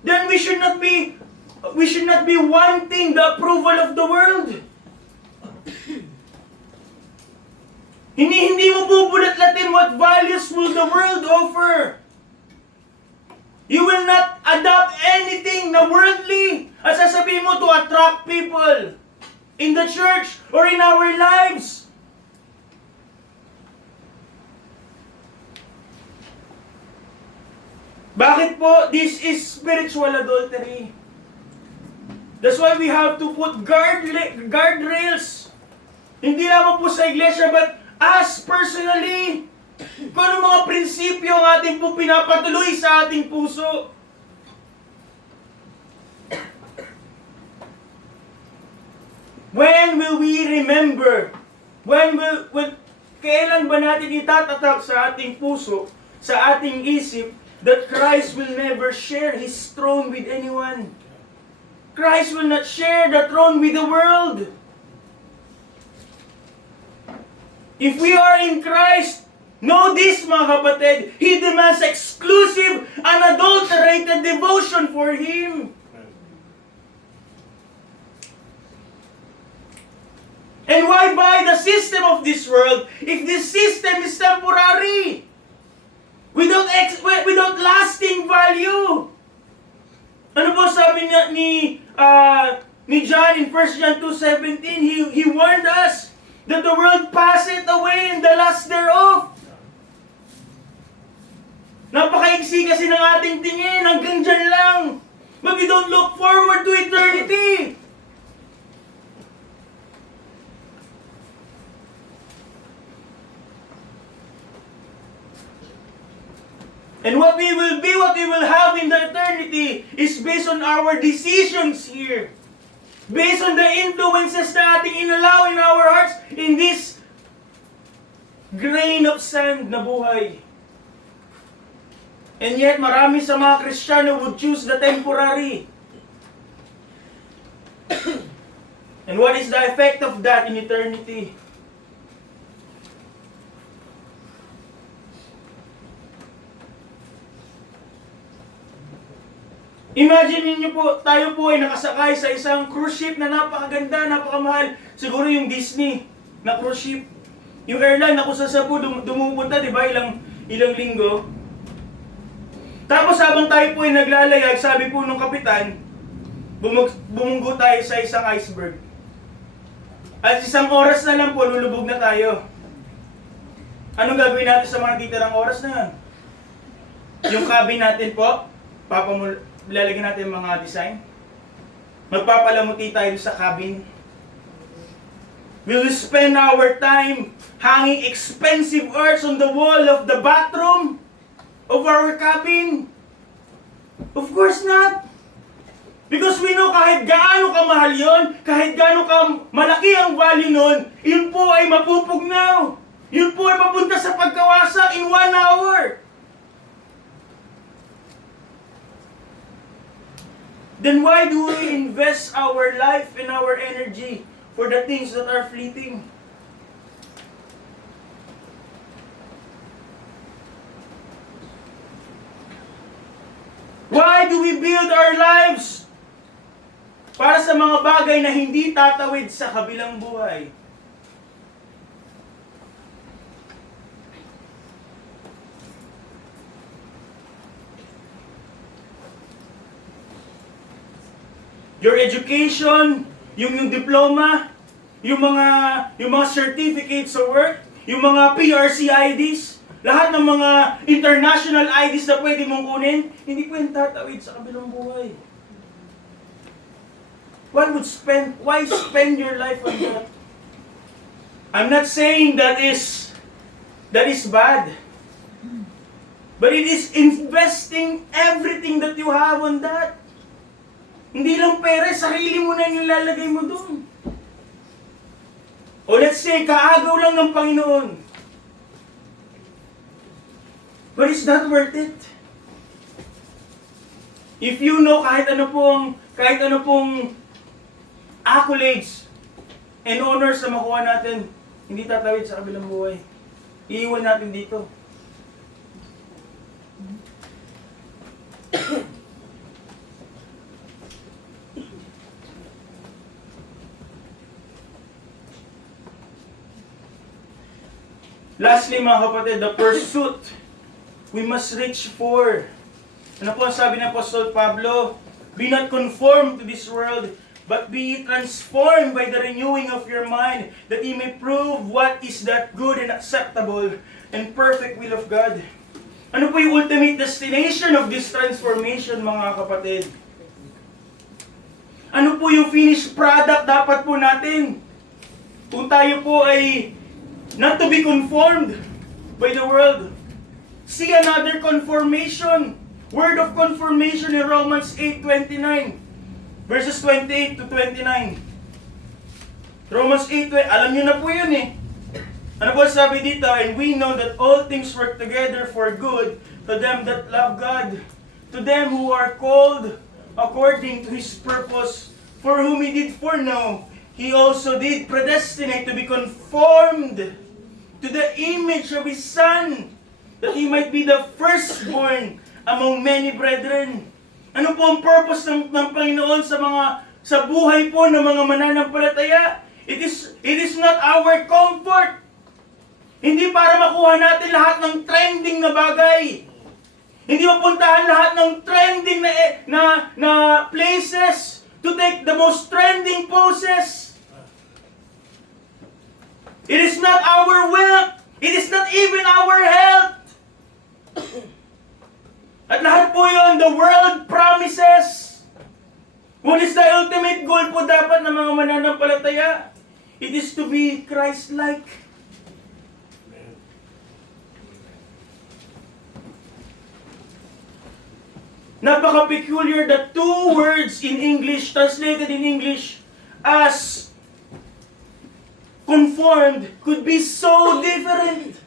then we should not be wanting the approval of the world. Hindi mo bubulat-latin what values will the world offer. You will not adopt anything na worldly at sasabihin mo to attract people in the church or in our lives. Bakit po? This is spiritual adultery. That's why we have to put guardrails. Hindi lamang po sa iglesia, but us personally. Kung ano mga prinsipyo ang ating po pinapatuloy sa ating puso. When will we remember? Kailan ba natin itatatak sa ating puso, sa ating isip, that Christ will never share His throne with anyone? Christ will not share the throne with the world. If we are in Christ, know this mga kapatid, He demands exclusive, unadulterated devotion for Him. And why buy the system of this world if this system is temporary? Without lasting value. Ano po sabi ni John in 1 John 2:17? He warned us that the world passeth away in the lust thereof. Napakaiksi kasi ng ating tingin, hanggang dyan lang. But we don't look forward to eternity. And what we will be, what we will have in the eternity is based on our decisions here. Based on the influences na ating inallow in our hearts in this grain of sand na buhay. And yet, marami sa mga Kristiyano would choose the temporary. And what is the effect of that in eternity? Imagine niyo po, tayo po ay nakasakay sa isang cruise ship na napakaganda, napakamahal. Siguro yung Disney na cruise ship. Yung airline na kung saan po dumupunta, di ba, ilang linggo. Tapos habang tayo po ay naglalayag, sabi po nung kapitan, bumunggo tayo sa isang iceberg. At isang oras na lang po, lulubog na tayo. Anong gagawin natin sa mga titirang oras na yan? Yung cabin natin po, lalagyan natin mga design. Magpapalamuti tayo sa cabin. We'll spend our time hanging expensive arts on the wall of the bathroom of our cabin. Of course not. Because we know kahit gaano kamahal yon, kahit gaano malaki ang value nun, yun po ay mapupugnaw. Yun po ay papunta sa pagkawasak in 1 hour. Then why do we invest our life and our energy for the things that are fleeting? Why do we build our lives para sa mga bagay na hindi tatawid sa kabilang buhay? Your education, yung diploma, yung mga certificates sa work, yung mga PRC IDs, lahat ng mga international IDs na pwede mong kunin, hindi po yung tatawid sa kabilang buhay. Why spend your life on that? I'm not saying that is bad. But it is investing everything that you have on that. Hindi lang pera, sarili mo na yung lalagay mo doon. O let's say, kaagaw lang ng Panginoon. But is that worth it? If you know kahit ano pong accolades and honors na makuha natin, hindi tatawid sa kabilang buhay. Iiwan natin dito. Lastly, mga kapatid, the pursuit we must reach for. Ano po ang sabi ng Apostol Pablo? Be not conformed to this world, but be transformed by the renewing of your mind, that ye may prove what is that good and acceptable and perfect will of God. Ano po yung ultimate destination of this transformation, mga kapatid? Ano po yung finished product dapat po natin? Kung tayo po ay not to be conformed by the world. See another confirmation. Word of confirmation in Romans 8:29. Verses 28 to 29. Romans 8, alam niyo na po yun eh. Ano po sabi dito? And we know that all things work together for good to them that love God, to them who are called according to His purpose, for whom He did foreknow, He also did predestinate to be conformed to the image of His Son, that He might be the firstborn among many brethren. Ano po ang purpose ng Panginoon sa buhay po ng mga mananampalataya? It is not our comfort. Hindi para makuha natin lahat ng trending na bagay. Hindi mapuntahan lahat ng trending na places to take the most trending poses. It is not our wealth. It is not even our health. At lahat po yun, the world promises. What is the ultimate goal po dapat ng mga mananampalataya? It is to be Christ-like. Napaka-peculiar that two words in English, translated in English as conformed, could be so different.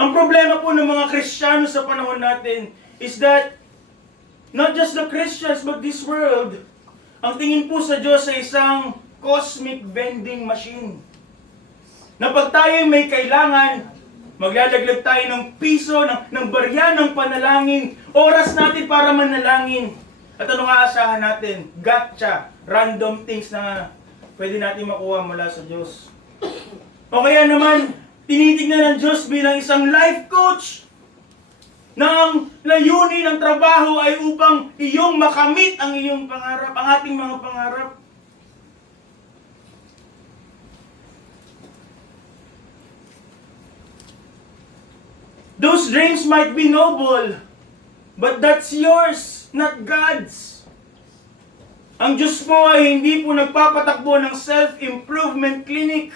Ang problema po ng mga Kristiyano sa panahon natin is that not just the Christians but this world, ang tingin po sa Diyos ay isang cosmic vending machine. Na pag tayo may kailangan, maglalaglag tayo ng piso, ng barya ng panalangin, oras natin para manalangin. At anong aasahan natin? Gotcha, random things na pwede natin makuha mula sa Diyos. O kaya naman, tinitignan ng Diyos bilang isang life coach na ang layunin ng trabaho ay upang iyong makamit ang iyong pangarap, ang ating mga pangarap. Those dreams might be noble, but that's yours, not God's. Ang Diyos po ay hindi po nagpapatakbo ng self-improvement clinic.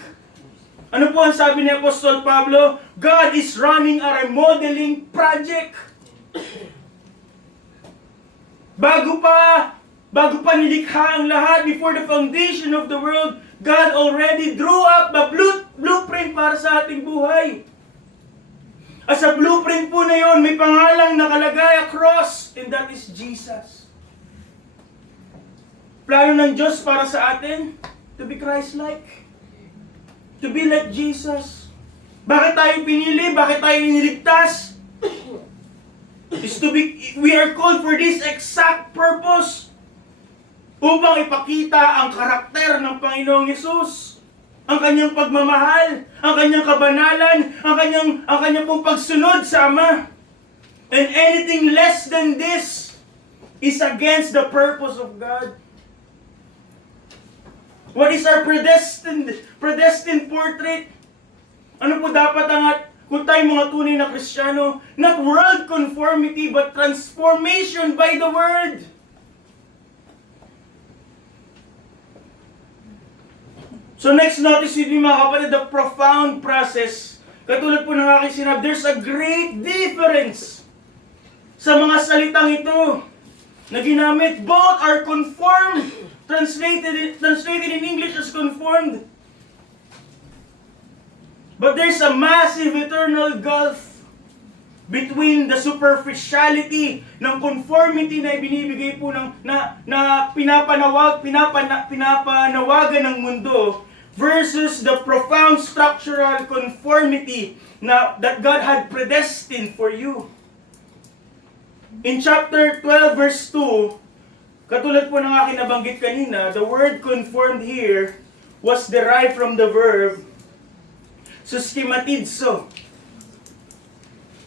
Ano po ang sabi ni Apostol Pablo? God is running a remodeling project. Bago pa nilikha ang lahat, before the foundation of the world, God already drew up the blueprint para sa ating buhay. At sa blueprint po na yon, may pangalang nakalagay across, and that is Jesus. Plano ng Diyos para sa atin, to be Christ-like. To be like Jesus. Bakit tayo pinili? Bakit tayo iniligtas? We are called for this exact purpose. Upang ipakita ang karakter ng Panginoong Hesus. Ang kanyang pagmamahal, ang kanyang kabanalan, ang kanyang pong pagsunod sa Ama. And anything less than this is against the purpose of God. What is our predestined portrait? Ano po dapat kung tayo mga tunay na Kristiyano? Not world conformity, but transformation by the Word. So next, notice with me mga kapatid, the profound process. Katulad po ng aking sinabi, there's a great difference sa mga salitang ito na ginamit. Both are conformed, translated in English as conformed. But there's a massive eternal gulf between the superficiality ng conformity na ibinibigay po na pinapanawagan ng mundo versus the profound structural conformity that God had predestined for you. In chapter 12 verse 2, katulad po ng aking nabanggit kanina, the word conformed here was derived from the verb suschematizo.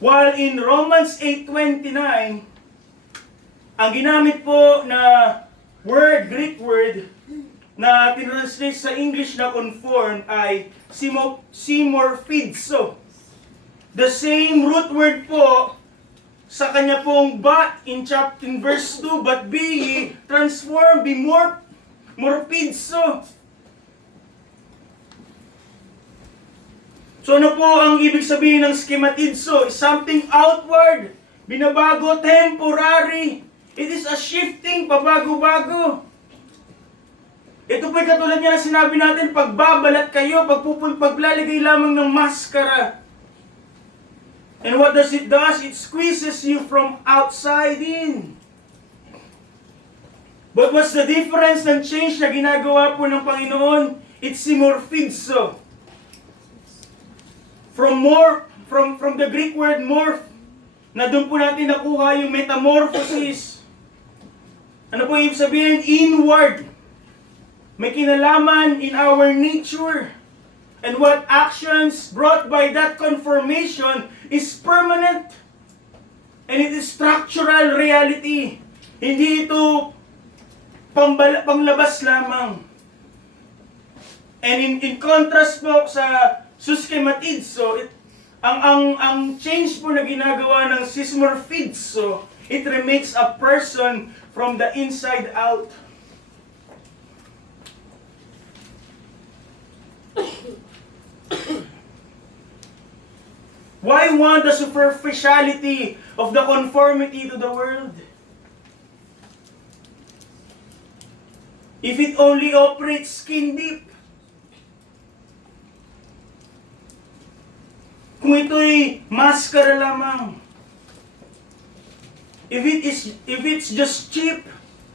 While in Romans 8:29, ang ginamit po na Greek word, na tinranslate sa English na conformed ay simorphizo. The same root word po sa kanya pong but in verse 2, but be ye transformed, be morphizo. So ano po ang ibig sabihin ng schematizo? Something outward, binabago, temporary. It is a shifting, pabago-bago. Ito po'y katulad niya na sinabi natin, pagbabalat kayo, paglalagay lamang ng maskara. And what does? It squeezes you from outside in. But what's the difference ng change na ginagawa po ng Panginoon? It's simorphizo. From the Greek word morph, na doon po natin nakuha yung metamorphosis. Ano po ibig sabihin? Inward. May kinalaman in our nature. And what actions brought by that confirmation is permanent. And it is structural reality. Hindi ito panglabas lamang. And in contrast po sa suskematidzo, ang change po na ginagawa ng sismorphidzo, it remakes a person from the inside out. Why want the superficiality of the conformity to the world? If it only operates skin deep. Kung ito'y maskara lamang. If it's just cheap,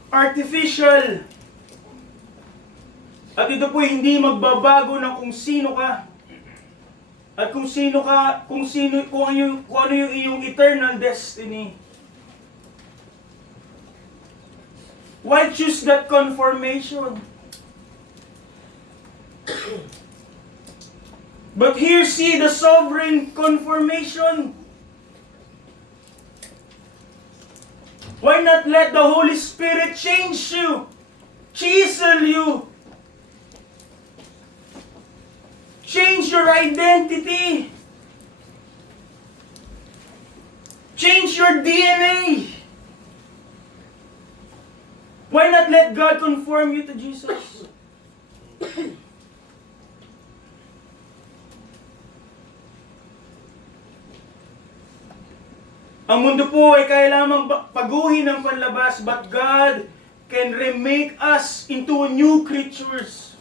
artificial, at ito po hindi magbabago ng kung sino ka. At kung ano yung iyong eternal destiny. Why choose that conformation? But here see the sovereign conformation. Why not let the Holy Spirit change you? Chisel you. Change your identity. Change your DNA. Why not let God conform you to Jesus? Ang mundo po ay kaya lamang paguhin ng panlabas, but God can remake us into new creatures.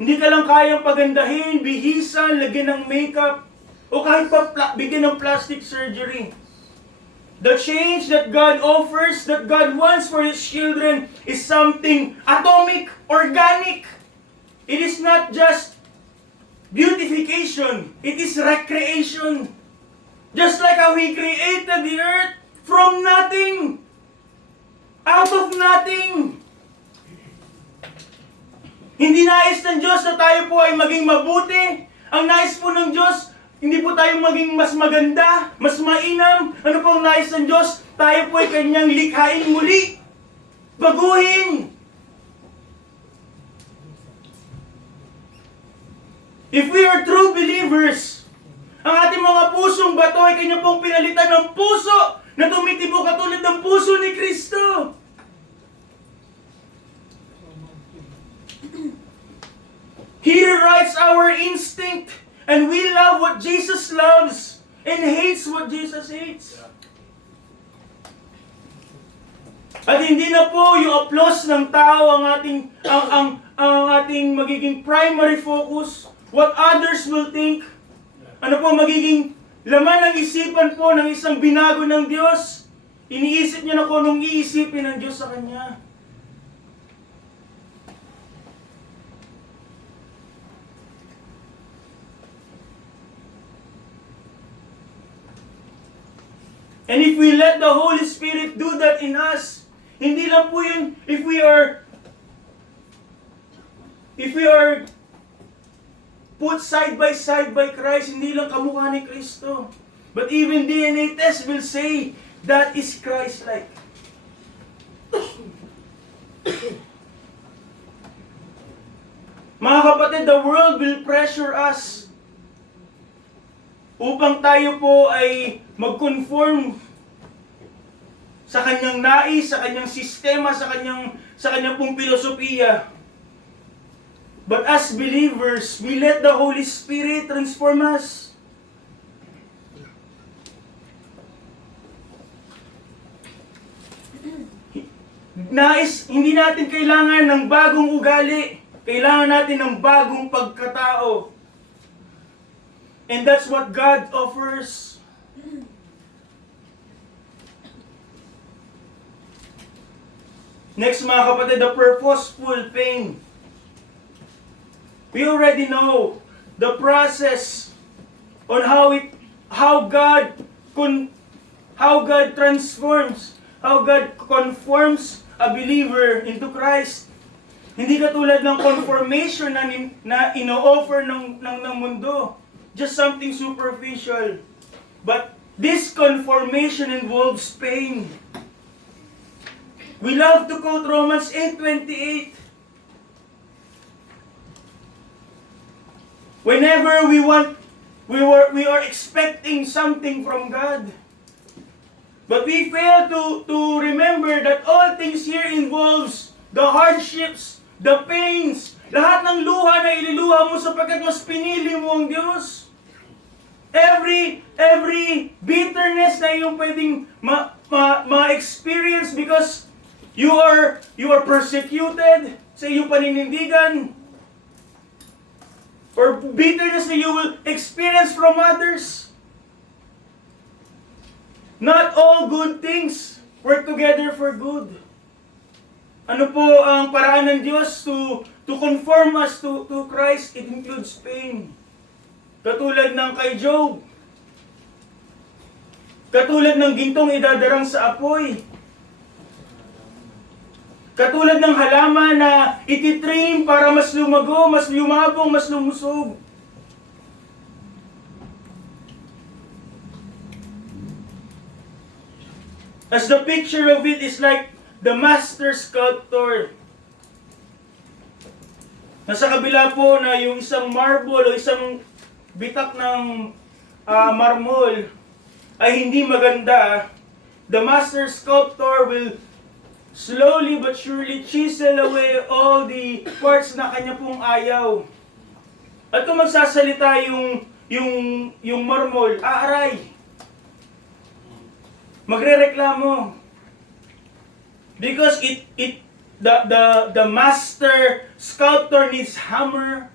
Hindi ka lang kayang pagandahin, bihisan, lagyan ng makeup, o kahit pa bigyan ng plastic surgery. The change that God offers, that God wants for His children, is something atomic, organic. It is not just beautification, it is recreation. Just like how He created the earth from nothing, out of nothing. Hindi nais ng Diyos na tayo po ay maging mabuti. Ang nais po ng Diyos, hindi po tayo maging mas maganda, mas mainam. Ano po ang nais ng Diyos? Tayo po ay Kanyang likhain muli. Baguhin. If we are true believers, ang ating mga pusong bato ay Kanya pong pinalitan ng puso na tumitibok katulad ng puso ni Kristo. He rewrites our instinct, and we love what Jesus loves and hates what Jesus hates. At hindi na po yung applause ng tao ang ating magiging primary focus. What others will think. Ano po magiging laman ng isipan po ng isang binago ng Diyos? Iniisip niya na kung anong iisipin ng Diyos sa Kanya. And if we let the Holy Spirit do that in us, hindi lang po yun, if we are put side by Christ, hindi lang kamukha ni Kristo. But even DNA test will say, that is Christ-like. Mga kapatid, the world will pressure us upang tayo po ay mag-conform sa kanyang nais, sa kanyang sistema, sa kanyang pong filosofiya. But as believers, we let the Holy Spirit transform us. Hindi natin kailangan ng bagong ugali. Kailangan natin ng bagong pagkatao. And that's what God offers. Next mga kapatid, the purposeful pain. We already know the process on how it how God transforms, how God conforms a believer into Christ. Hindi katulad ng conformation na ino-offer ng mundo. Just something superficial. But this conformation involves pain. We love to quote Romans 8:28. Whenever we are expecting something from God. But we fail to remember that all things here involves the hardships, the pains, lahat ng luha na ililuha mo sapagkat mas pinili mo ang Diyos. Every bitterness na iyong pwedeng ma-experience because you are persecuted sa iyong paninindigan, or bitterness that you will experience from others. Not all good things work together for good. Ano po ang paraan ng Diyos to conform us to Christ? It includes pain. Katulad ng kay Job. Katulad ng gintong idadarang sa apoy. Katulad ng halaman na ititrim para mas lumago, mas lumabong, mas lumusog. As the picture of it is like the master sculptor. Nasa kabila po na yung isang marble o isang bitak ng marmol ay hindi maganda. The master sculptor will slowly but surely chisel away all the parts na kanya pong ayaw. At kung magsasalita yung marmol, aaray. Magrereklamo. Because the master sculptor needs hammer,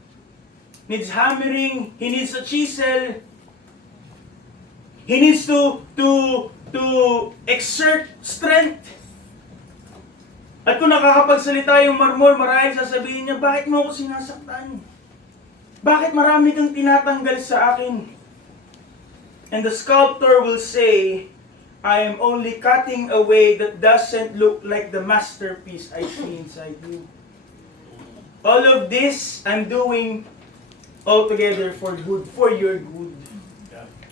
needs hammering, he needs a chisel. He needs to exert strength. At kung nakakapagsalita yung marmol, marahil sasabihin niya, bakit mo ako sinasaktan? Bakit marami kang tinatanggal sa akin? And the sculptor will say, I am only cutting away that doesn't look like the masterpiece I see inside you. All of this I'm doing altogether for good, for your good.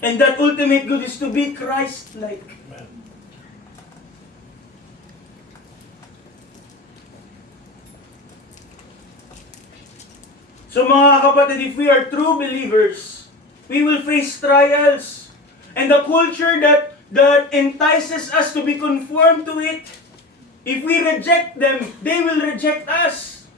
And that ultimate good is to be Christ-like. So mga kapatid, if we are true believers, we will face trials. And the culture that entices us to be conformed to it, if we reject them, they will reject us.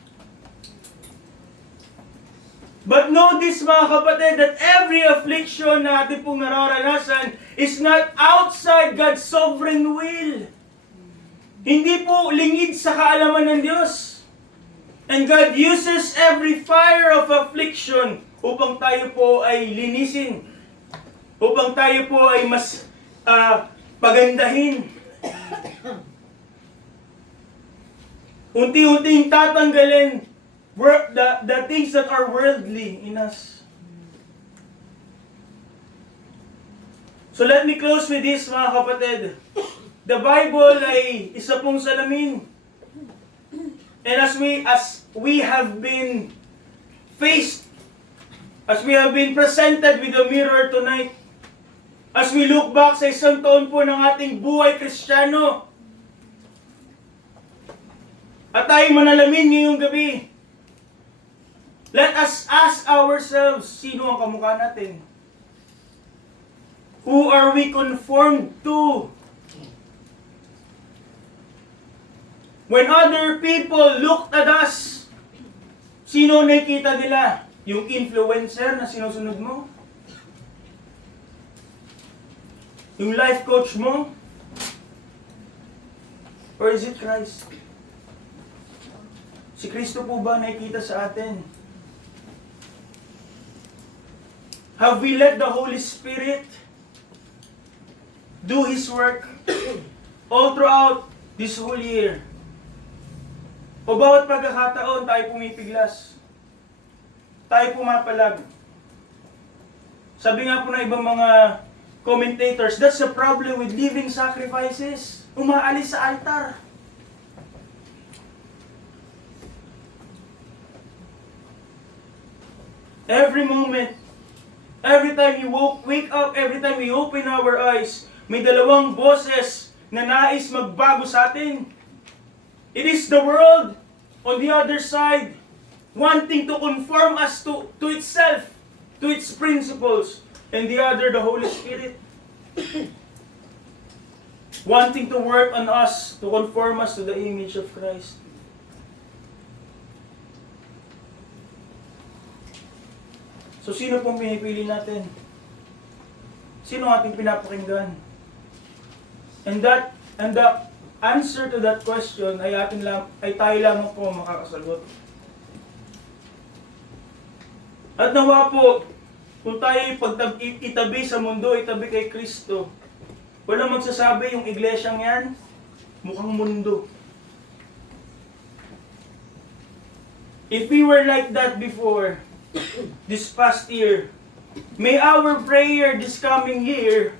But know this mga kapatid, that every affliction na ating pong nararanasan is not outside God's sovereign will. Hindi po lingid sa kaalaman ng Diyos. And God uses every fire of affliction upang tayo po ay linisin. Upang tayo po ay mas pagandahin. Unti-unting tatanggalin the things that are worldly in us. So let me close with this mga kapatid. The Bible ay isa pong salamin. And as we have been faced, as we have been presented with a mirror tonight, as we look back sa isang taon po ng ating buhay Kristiyano, at tayo manalamin ngayong gabi, let us ask ourselves, sino ang kamukha natin? Who are we conformed to? When other people looked at us, sino nakita nila? Yung influencer na sinusunod mo? Yung life coach mo? Or is it Christ? Si Kristo po ba nakikita sa atin? Have we let the Holy Spirit do His work all throughout this whole year? O bawat pagkakataon tayo pumipiglas, tayo pumapalag. Sabi nga po ng ibang mga commentators, that's the problem with living sacrifices. Umaalis sa altar. Every moment, every time you wake up, every time we open our eyes, may dalawang boses na nais magbago sa atin. It is the world on the other side, wanting to conform us to itself, to its principles, and the other, the Holy Spirit, wanting to work on us, to conform us to the image of Christ. So, sino pong pinipili natin? Sino ating pinapakinggan? And the answer to that question ay tayo lamang po makakasagot. At nawa po, kung tayo itabi sa mundo, itabi kay Kristo, walang magsasabi yung iglesyang yan, mukhang mundo. If we were like that before, this past year, may our prayer this coming year,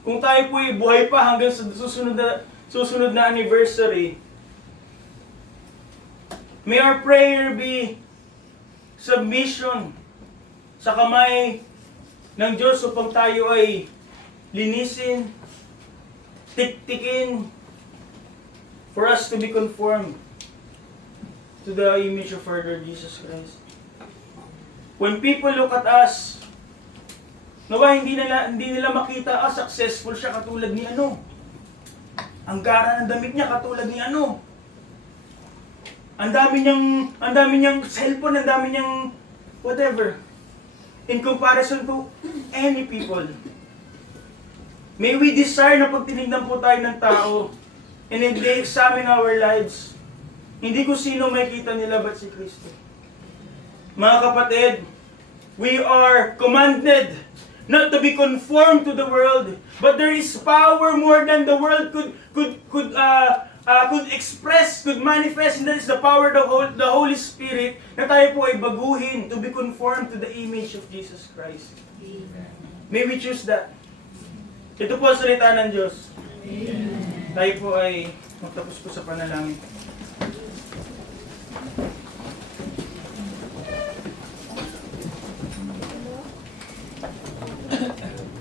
kung tayo po ay buhay pa hanggang sa susunod na anniversary, may our prayer be submission sa kamay ng Diyos upang tayo ay linisin, tiktikin, for us to be conformed to the image of our Lord Jesus Christ. When people look at us, nawa hindi nila makita, successful siya katulad ni ano. Ang gara ng damit niya katulad ni ano. Ang dami niyang cellphone, ang dami niyang whatever. In comparison to any people. May we desire na pag tinignan po tayo ng tao, and if they examine our lives, hindi ko sino makita nila but si Kristo. Mga kapatid, we are commanded not to be conformed to the world, but there is power more than the world could express, could manifest, and that is the power of the Holy Spirit, na tayo po ay baguhin to be conformed to the image of Jesus Christ. Amen. May we choose that. Ito po ang salita ng Diyos. Amen. Tayo po ay magtapos po sa panalangin.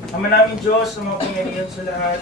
Ama namin Diyos, ang mga pangyarihan sa lahat,